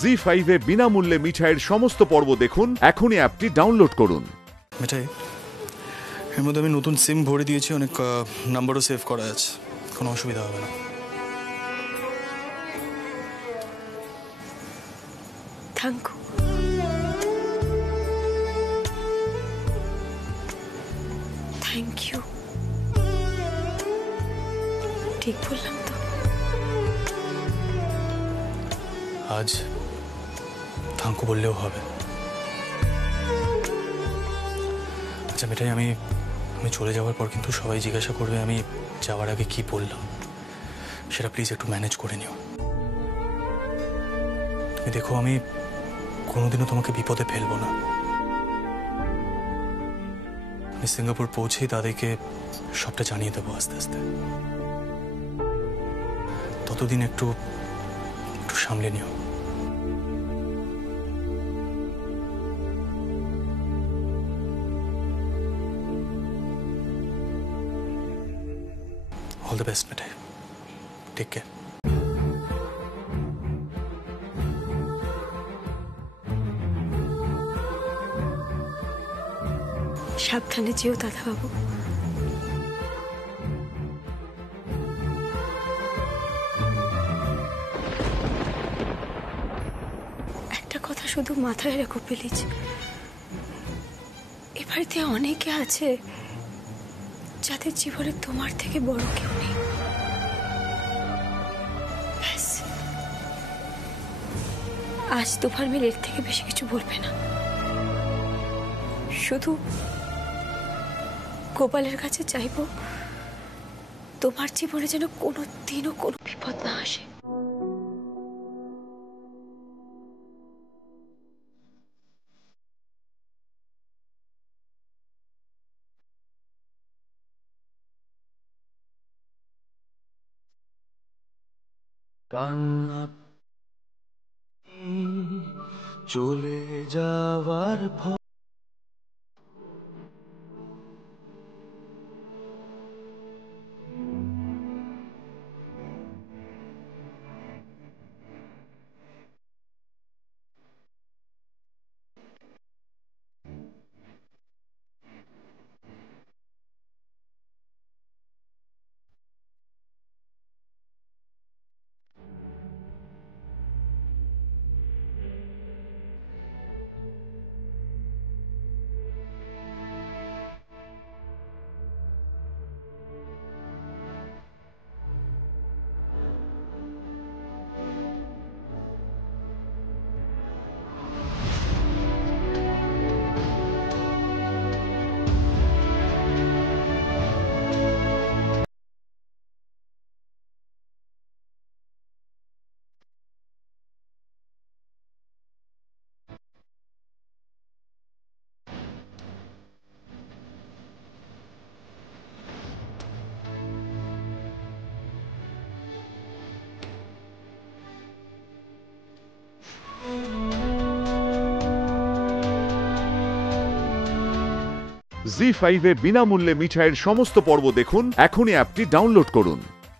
জি5 এ বিনামূল্যে মিঠাইয়ের সমস্ত পর্ব দেখুন। এখনই অ্যাপটি ডাউনলোড করুন। মিঠাই, এর মধ্যে আমি নতুন সিম ভরে দিয়েছি, অনেক নাম্বারও সেভ করা আছে, কোনো অসুবিধা হবে না। Thank you. Thank you. ঠিক বললাম তো? আজ থ্যাংকু বললেও হবে। আচ্ছা মিঠাই, আমি চলে যাওয়ার পর কিন্তু সবাই জিজ্ঞাসা করবে আমি যাওয়ার আগে কি বললাম, সেটা প্লিজ একটু ম্যানেজ করে নিও। তুমি দেখো, আমি কোনোদিনও তোমাকে বিপদে ফেলবো না। আমি সিঙ্গাপুর পৌঁছেই দাদিকে সবটা জানিয়ে দেবো আস্তে আস্তে। ততদিন একটু সামলে নিও। All the best, Mitai. Take care. সাবধানে যেও দাদাবাবু। একটা কথা শুধু মাথায় রেখো প্লিজ, এ বাড়িতে অনেকে আছে যাদের জীবনে তোমার থেকে বড় কেউ নেই। আজ তোমার মেয়ে এর থেকে বেশি কিছু বলবে না, শুধু গোপালের কাছে চাইবো তোমার জীবনে যেন কোনোদিনও কোনো বিপদ না আসে। কান্না চলে যাওয়ার জি5 এ বিনামূল্যে মিঠাইয়ের সমস্ত পর্ব দেখুন। এখনই অ্যাপটি ডাউনলোড করুন।